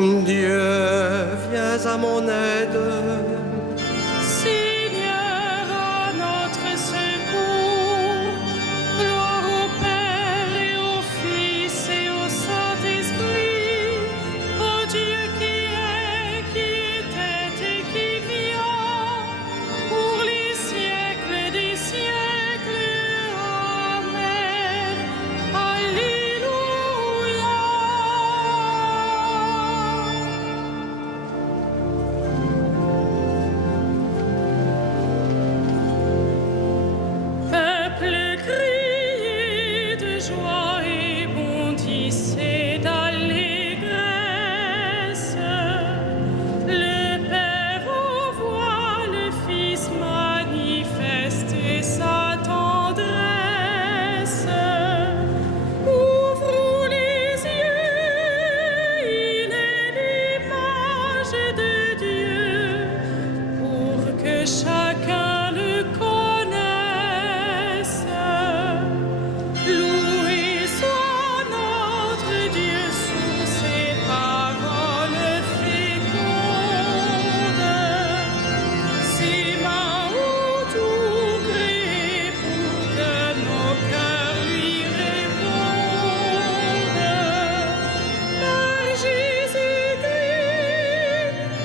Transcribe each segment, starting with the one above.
Dieu, viens à mon aide. Seigneur, à notre secours. Gloire au Père et au Fils et au Saint-Esprit, au Dieu qui est, qui était et qui vient, pour les siècles des siècles. Amen. Alléluia. Peuple, criez de joie et bondissez d'allégresse. Le Père envoie le Fils manifester sa tendresse. Ouvrons les yeux, il est l'image de Dieu, pour que chacun le connaisse. Loué soit notre Dieu sous ses paroles fécondes, ses mains ont tout créé pour que nos cœurs lui répondent. Par Jésus-Christ,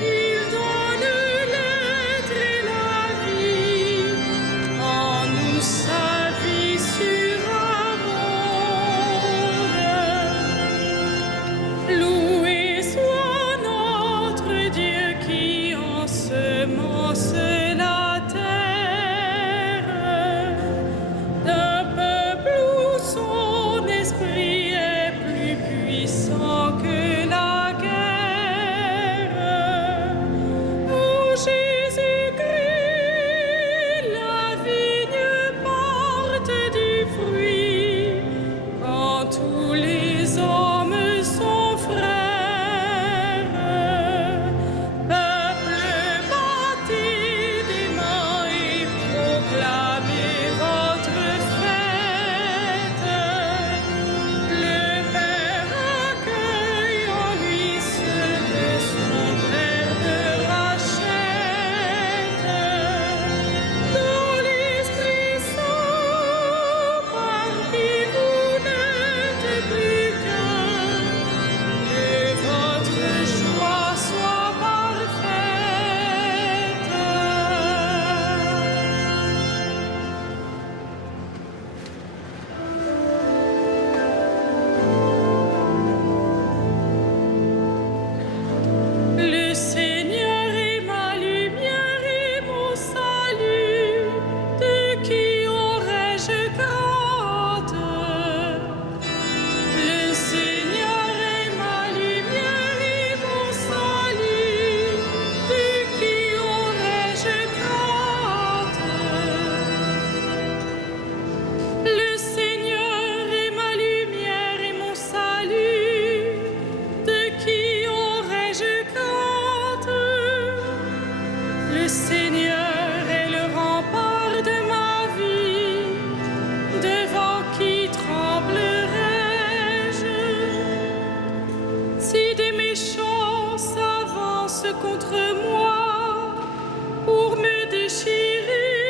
il donne l'être et la vie, en nous sa vie surabonde. Loué soit notre Dieu qui ensemence la terre d'un peuple où son esprit est plus puissant que la guerre. Ô Jésus-Christ, la vigne porte du fruit quand tous les hommes sont frères. Peuple, battez des mains et proclamez votre fête. Le Père accueille en lui ceux que son Verbe rachète. Dans l'Esprit Saint, par qui vous n'êtes plus qu'un, que votre joie soit parfaite. Le Seigneur est ma lumière et mon salut, de qui aurais-je crainte? Le Seigneur est ma lumière et mon salut, de qui aurais-je crainte? Le Seigneur est ma lumière et mon salut, de qui aurais-je crainte? Le Seigneur est le rempart de ma vie, devant qui tremblerais-je? Si des méchants s'avancent contre moi pour me déchirer,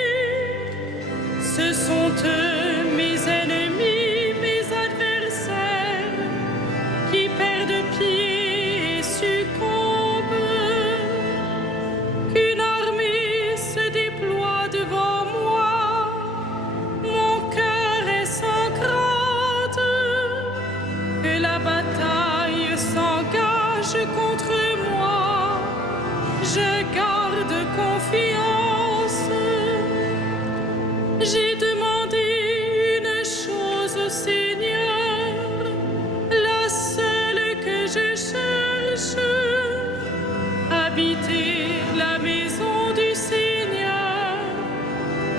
ce sont eux mes ennemis, mes adversaires, qui perdent pied et succombent. Qu'une armée se déploie devant moi, mon cœur est sans crainte. Que la bataille s'engage contre moi, je garde confiance. J'ai demandé une chose au Seigneur, la seule que je cherche, habiter la maison du Seigneur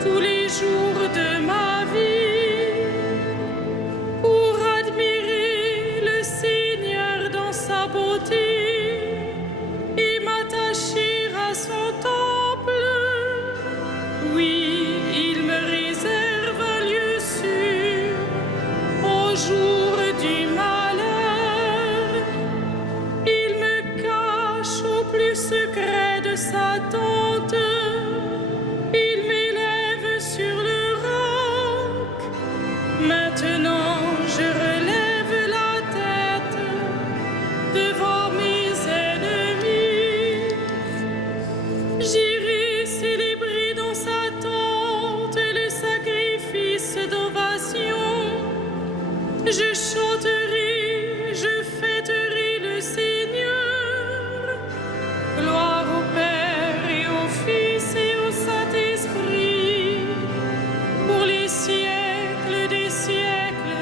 tous les jours de ma vie, pour admirer le Seigneur dans sa beauté et m'attacher à son temple. Oui, il me réserve un lieu sûr au jour du malheur. Il me Maintenant, je relève la tête devant mes ennemis. J'irai célébrer dans sa tente le sacrifice d'ovation. Je chanterai, je fêterai le Seigneur. Gloire au Père et au Fils et au Saint-Esprit, pour les siècles des siècles.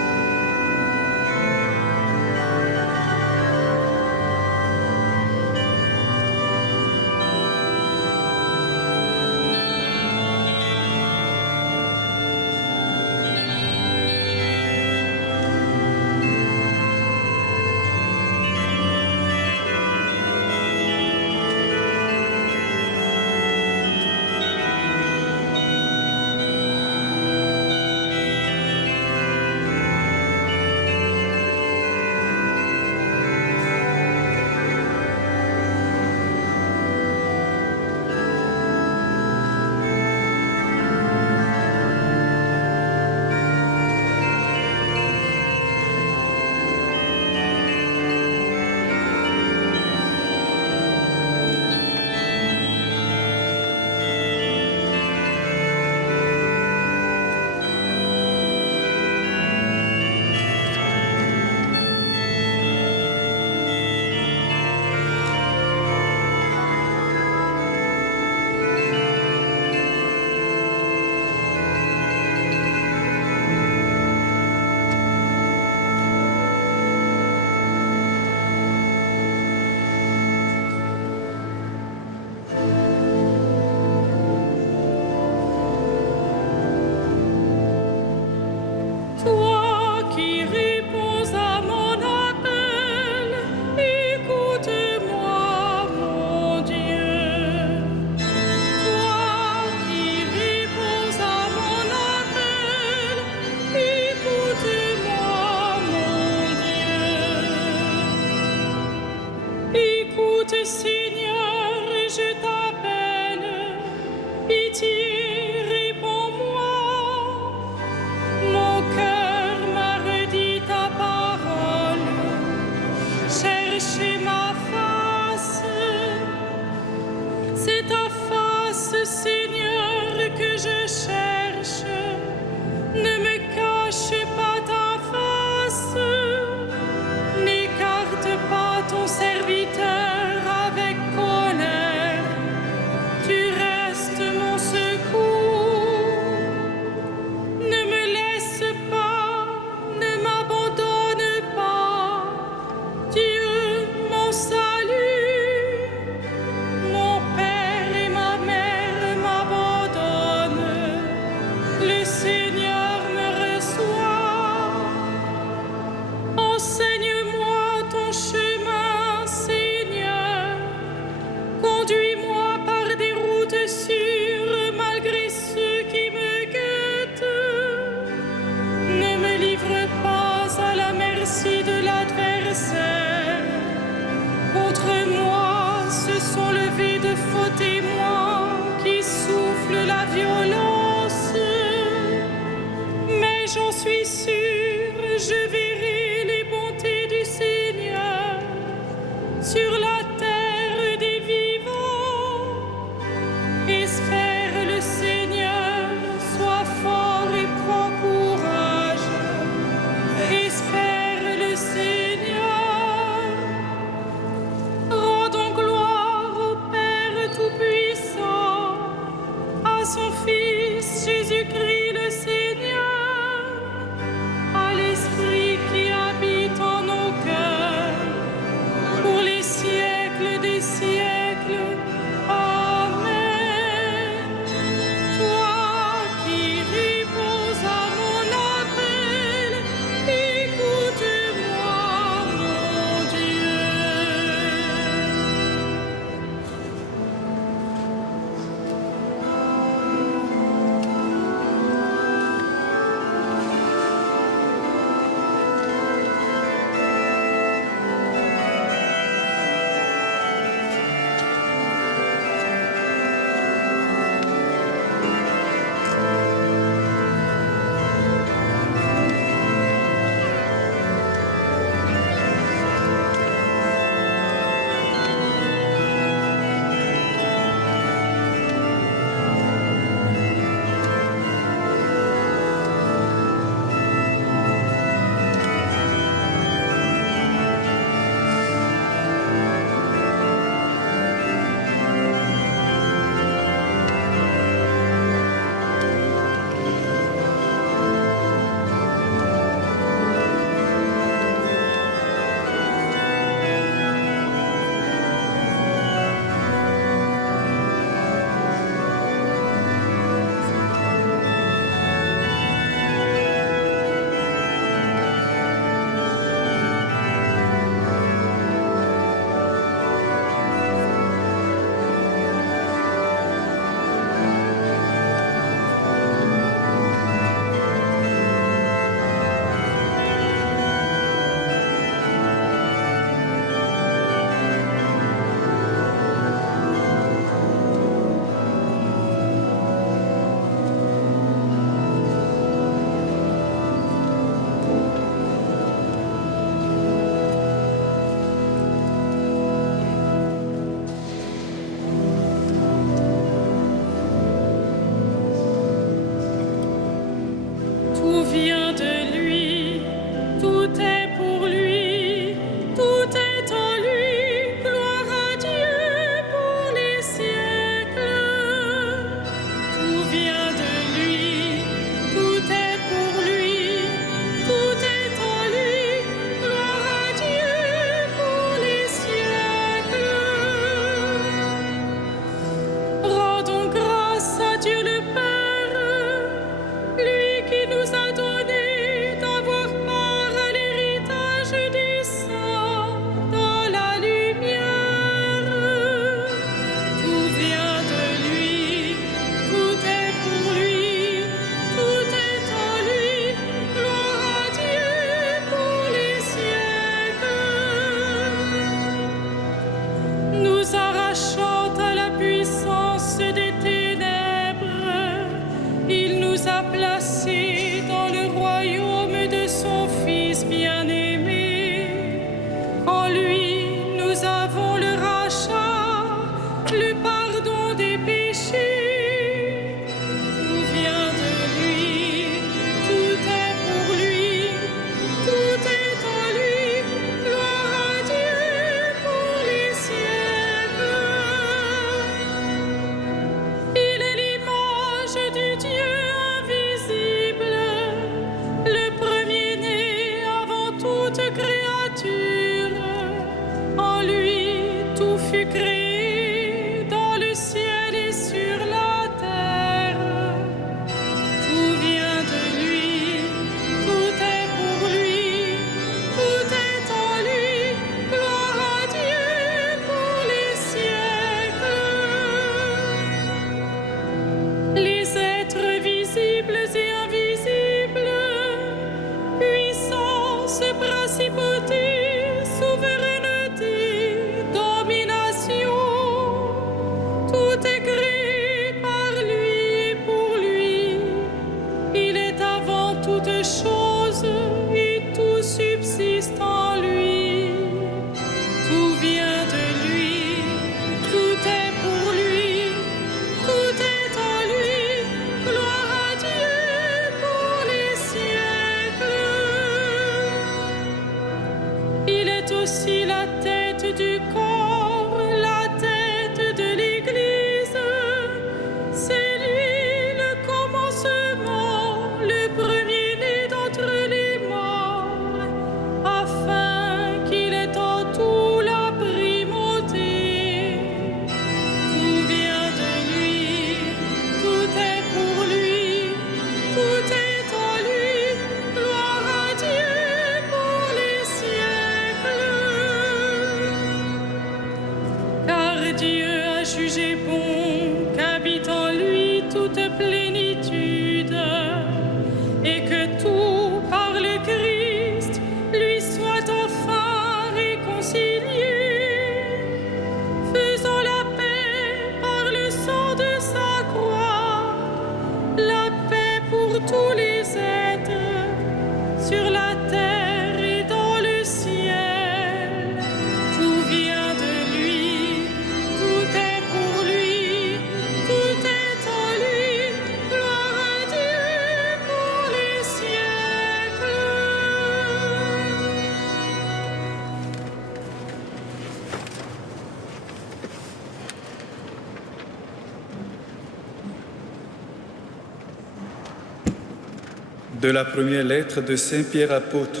De la première lettre de Saint Pierre apôtre.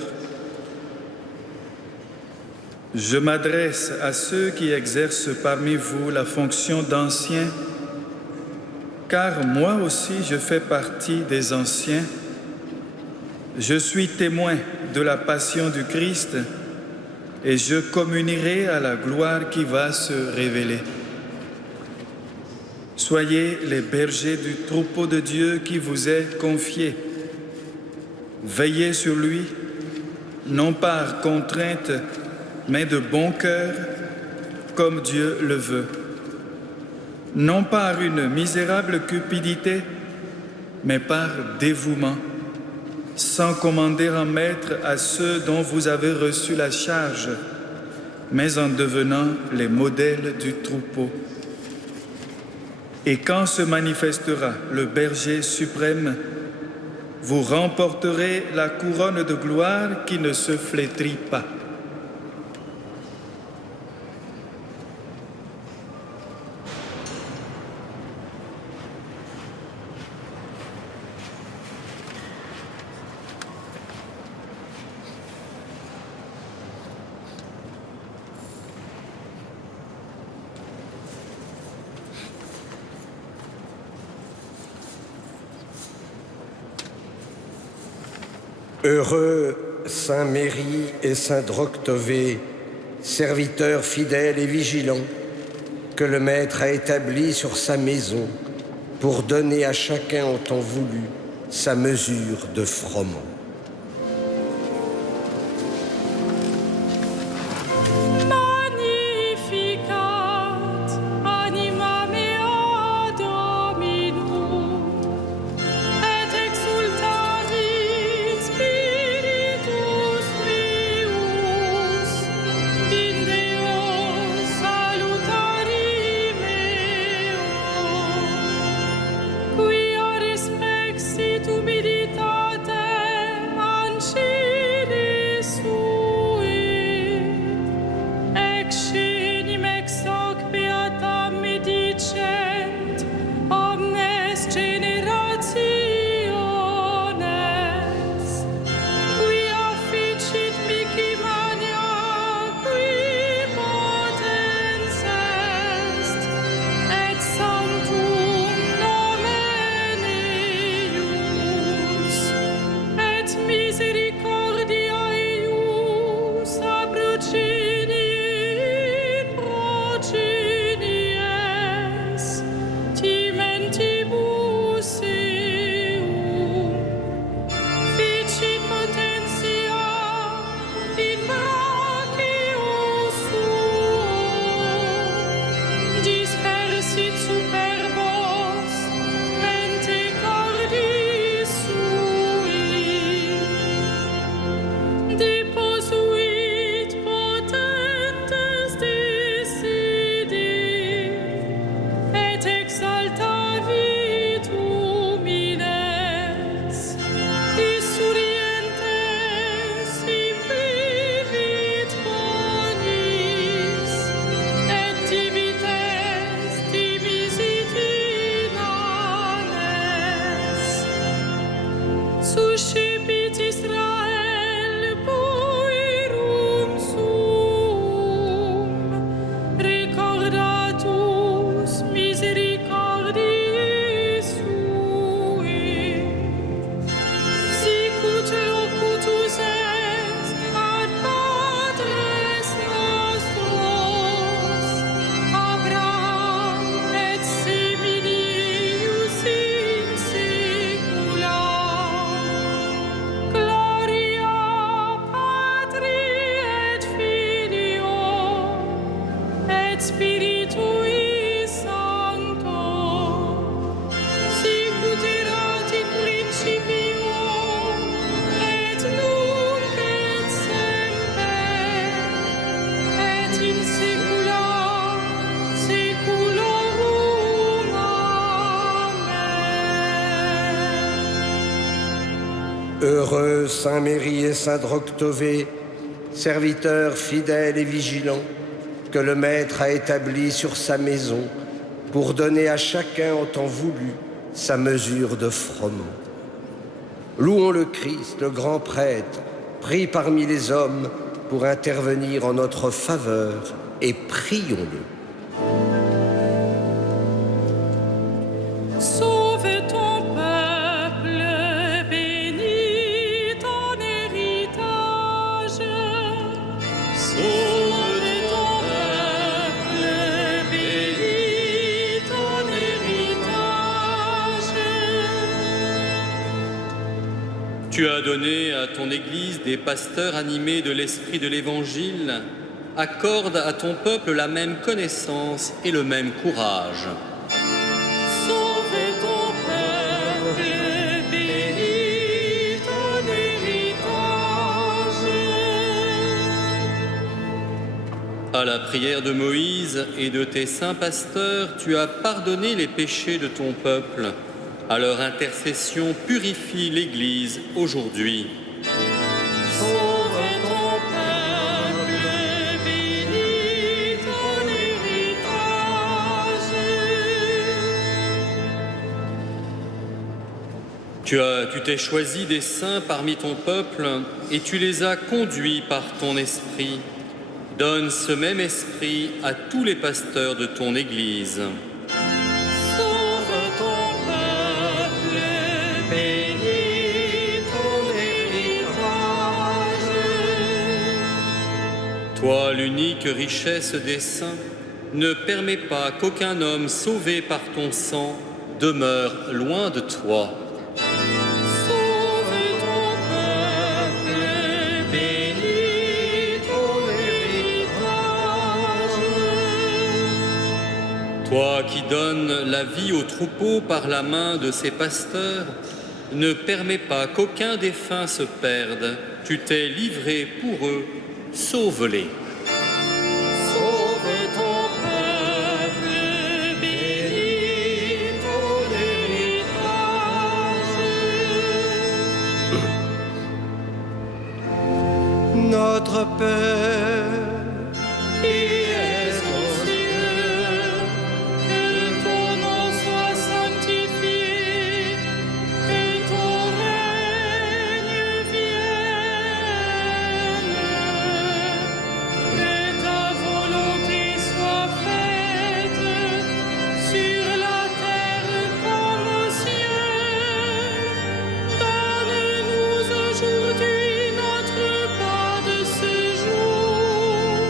Je m'adresse à ceux qui exercent parmi vous la fonction d'anciens, car moi aussi je fais partie des anciens. Je suis témoin de la passion du Christ et je communierai à la gloire qui va se révéler. Soyez les bergers du troupeau de Dieu qui vous est confié. Veillez sur lui, non par contrainte, mais de bon cœur, comme Dieu le veut. Non par une misérable cupidité, mais par dévouement, sans commander en maître à ceux dont vous avez reçu la charge, mais en devenant les modèles du troupeau. Et quand se manifestera le berger suprême, vous remporterez la couronne de gloire qui ne se flétrit pas. Heureux Saint Méry et Saint Droctové, serviteurs fidèles et vigilants, que le Maître a établis sur sa maison pour donner à chacun en temps voulu sa mesure de froment. Heureux Saint Méry et Saint Droctové, serviteurs fidèles et vigilants, que le Maître a établis sur sa maison pour donner à chacun en temps voulu sa mesure de froment. Louons le Christ, le grand prêtre, pris parmi les hommes pour intervenir en notre faveur, et prions-le. Sauve ton peuple, bénis ton héritage. Sauve ton peuple, bénis ton héritage. Tu as donné à ton Église des pasteurs animés de l'esprit de l'Évangile. Accorde à ton peuple la même connaissance et le même courage. Sauve ton peuple, bénis ton héritage. À la prière de Moïse et de tes saints pasteurs, tu as pardonné les péchés de ton peuple. À leur intercession, purifie l'Église aujourd'hui. Sauve ton peuple, bénis ton héritage. Tu t'es choisi des saints parmi ton peuple et tu les as conduits par ton esprit. Donne ce même esprit à tous les pasteurs de ton Église. Sauve ton peuple, bénis ton héritage. Toi, l'unique richesse des saints, ne permets pas qu'aucun homme sauvé par ton sang demeure loin de toi. Sauve ton peuple, bénis ton héritage. Toi qui donnes la vie aux troupeaux par la main de ses pasteurs, ne permets pas qu'aucun défunt se perde. Tu t'es livré pour eux, sauve-les. Sauve ton peuple, bénis ton héritage. Notre Père, Qui es aux cieux, que ton nom soit sanctifié, que ton règne vienne, que ta volonté soit faite sur la terre comme au ciel. Donne-nous aujourd'hui notre pain de ce jour.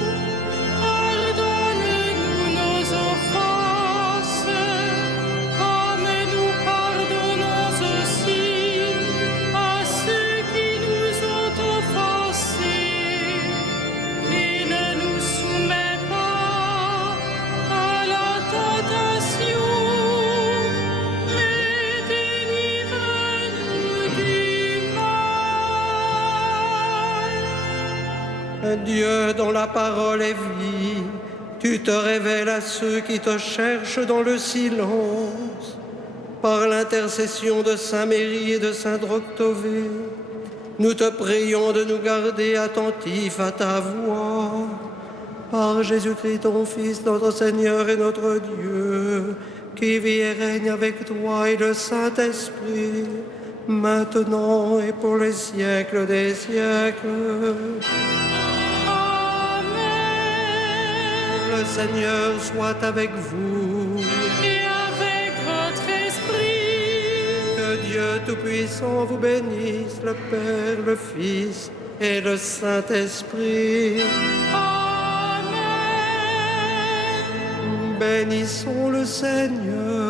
Pardonne-nous nos offenses, comme nous pardonnons aussi à ceux qui nous ont offensés. Et ne nous soumets pas à la tentation, mais délivre-nous du mal. Dieu dont la parole est vie, tu te révèles à ceux qui te cherchent dans le silence. Par l'intercession de Saint Méry et de Saint Droctové, nous te prions de nous garder attentifs à ta voix. Par Jésus-Christ, ton Fils, notre Seigneur et notre Dieu, qui vit et règne avec toi et le Saint-Esprit, maintenant et pour les siècles des siècles. Amen. Le Seigneur soit avec vous. Et avec votre esprit. Que Dieu Tout-Puissant vous bénisse, le Père, le Fils et le Saint-Esprit. Amen. Bénissons le Seigneur.